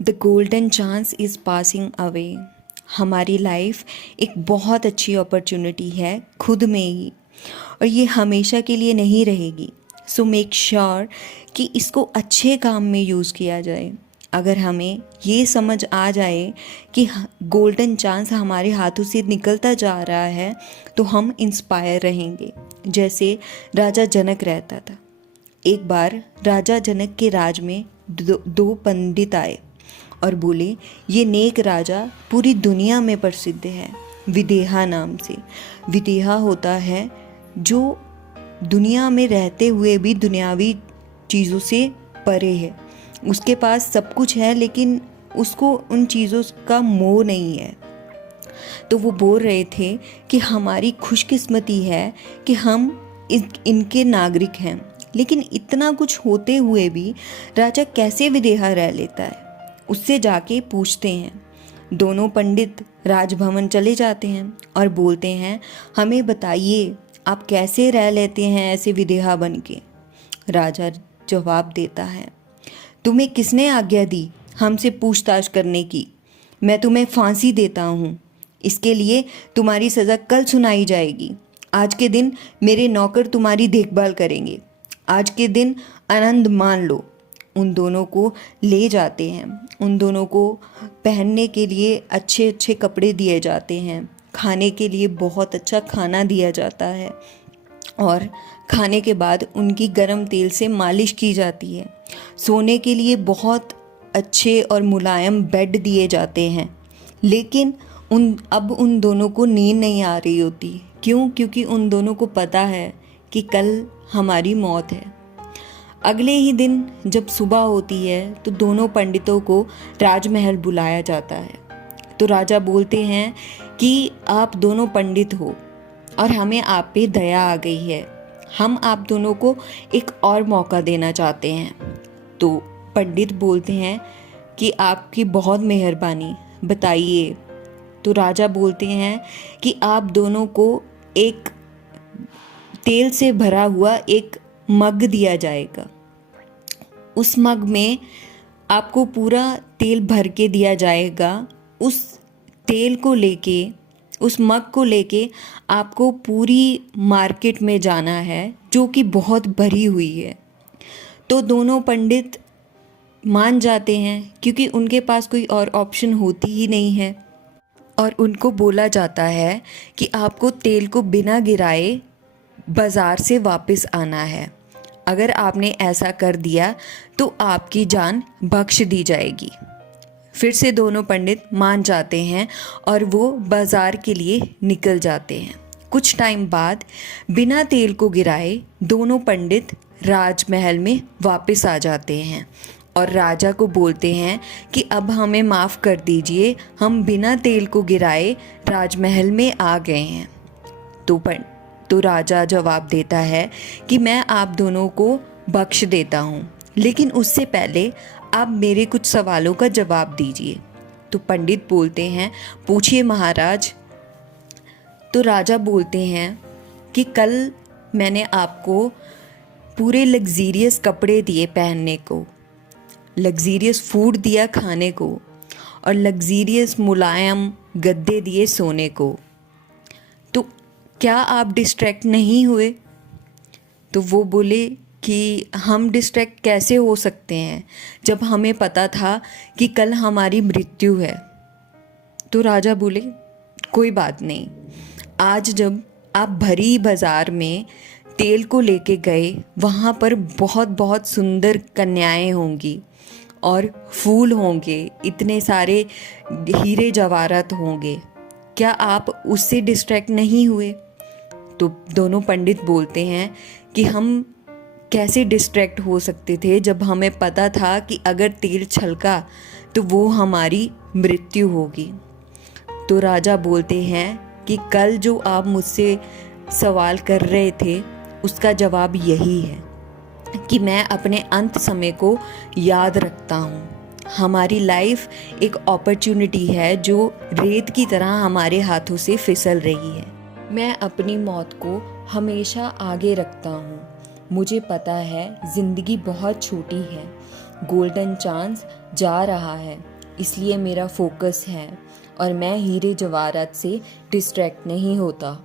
The golden chance is passing away. हमारी life एक बहुत अच्छी अपॉर्चुनिटी है खुद में ही, और ये हमेशा के लिए नहीं रहेगी। सो मेक श्योर कि इसको अच्छे काम में यूज़ किया जाए। अगर हमें ये समझ आ जाए कि गोल्डन चांस हमारे हाथों से निकलता जा रहा है तो हम इंस्पायर रहेंगे। जैसे राजा जनक रहता था। एक बार राजा जनक के राज में दो पंडित आए और बोले, ये नेक राजा पूरी दुनिया में प्रसिद्ध है विदेहा नाम से। विदेहा होता है जो दुनिया में रहते हुए भी दुनियावी चीज़ों से परे है। उसके पास सब कुछ है लेकिन उसको उन चीज़ों का मोह नहीं है। तो वो बोल रहे थे कि हमारी खुशकिस्मती है कि हम इनके नागरिक हैं, लेकिन इतना कुछ होते हुए भी राजा कैसे विदेहा रह लेता है। उससे जाके पूछते हैं। दोनों पंडित राजभवन चले जाते हैं और बोलते हैं, हमें बताइए आप कैसे रह लेते हैं ऐसे विदेहा बन के। राजा जवाब देता है, तुम्हें किसने आज्ञा दी हमसे पूछताछ करने की? मैं तुम्हें फांसी देता हूँ। इसके लिए तुम्हारी सज़ा कल सुनाई जाएगी। आज के दिन मेरे नौकर तुम्हारी देखभाल करेंगे। आज के दिन आनंद मान लो। उन दोनों को ले जाते हैं। उन दोनों को पहनने के लिए अच्छे अच्छे कपड़े दिए जाते हैं। खाने के लिए बहुत अच्छा खाना दिया जाता है और खाने के बाद उनकी गर्म तेल से मालिश की जाती है। सोने के लिए बहुत अच्छे और मुलायम बेड दिए जाते हैं। लेकिन अब उन दोनों को नींद नहीं आ रही होती। क्यों? क्योंकि उन दोनों को पता है कि कल हमारी मौत है। अगले ही दिन जब सुबह होती है तो दोनों पंडितों को राजमहल बुलाया जाता है। तो राजा बोलते हैं कि आप दोनों पंडित हो और हमें आप पे दया आ गई है। हम आप दोनों को एक और मौका देना चाहते हैं। तो पंडित बोलते हैं कि आपकी बहुत मेहरबानी, बताइए। तो राजा बोलते हैं कि आप दोनों को एक तेल से भरा हुआ एक मग दिया जाएगा। उस मग में आपको पूरा तेल भर के दिया जाएगा। उस तेल को लेके, उस मग को लेके आपको पूरी मार्केट में जाना है जो कि बहुत भरी हुई है। तो दोनों पंडित मान जाते हैं क्योंकि उनके पास कोई और ऑप्शन होती ही नहीं है। और उनको बोला जाता है कि आपको तेल को बिना गिराए बाज़ार से वापस आना है। अगर आपने ऐसा कर दिया तो आपकी जान बख्श दी जाएगी। फिर से दोनों पंडित मान जाते हैं और वो बाज़ार के लिए निकल जाते हैं। कुछ टाइम बाद बिना तेल को गिराए दोनों पंडित राजमहल में वापस आ जाते हैं और राजा को बोलते हैं कि अब हमें माफ़ कर दीजिए, हम बिना तेल को गिराए राजमहल में आ गए हैं। तो राजा जवाब देता है कि मैं आप दोनों को बख्श देता हूँ, लेकिन उससे पहले आप मेरे कुछ सवालों का जवाब दीजिए। तो पंडित बोलते हैं, पूछिए महाराज। तो राजा बोलते हैं कि कल मैंने आपको पूरे लग्जीरियस कपड़े दिए पहनने को, लग्जीरियस फूड दिया खाने को और लग्जीरियस मुलायम गद्दे दिए सोने को। तो क्या आप डिस्ट्रैक्ट नहीं हुए? तो वो बोले कि हम डिस्ट्रैक्ट कैसे हो सकते हैं जब हमें पता था कि कल हमारी मृत्यु है। तो राजा बोले, कोई बात नहीं। आज जब आप भरी बाज़ार में तेल को लेके गए, वहाँ पर बहुत बहुत सुंदर कन्याएं होंगी और फूल होंगे, इतने सारे हीरे जवाहरात होंगे। क्या आप उससे डिस्ट्रैक्ट नहीं हुए? तो दोनों पंडित बोलते हैं कि हम कैसे डिस्ट्रैक्ट हो सकते थे जब हमें पता था कि अगर तेल छलका तो वो हमारी मृत्यु होगी। तो राजा बोलते हैं कि कल जो आप मुझसे सवाल कर रहे थे उसका जवाब यही है कि मैं अपने अंत समय को याद रखता हूँ। हमारी लाइफ एक अपॉर्चुनिटी है जो रेत की तरह हमारे हाथों से फिसल रही है। मैं अपनी मौत को हमेशा आगे रखता हूँ। मुझे पता है ज़िंदगी बहुत छोटी है गोल्डन चांस जा रहा है, इसलिए मेरा फोकस है और मैं हीरे जवाहरात से डिस्ट्रैक्ट नहीं होता।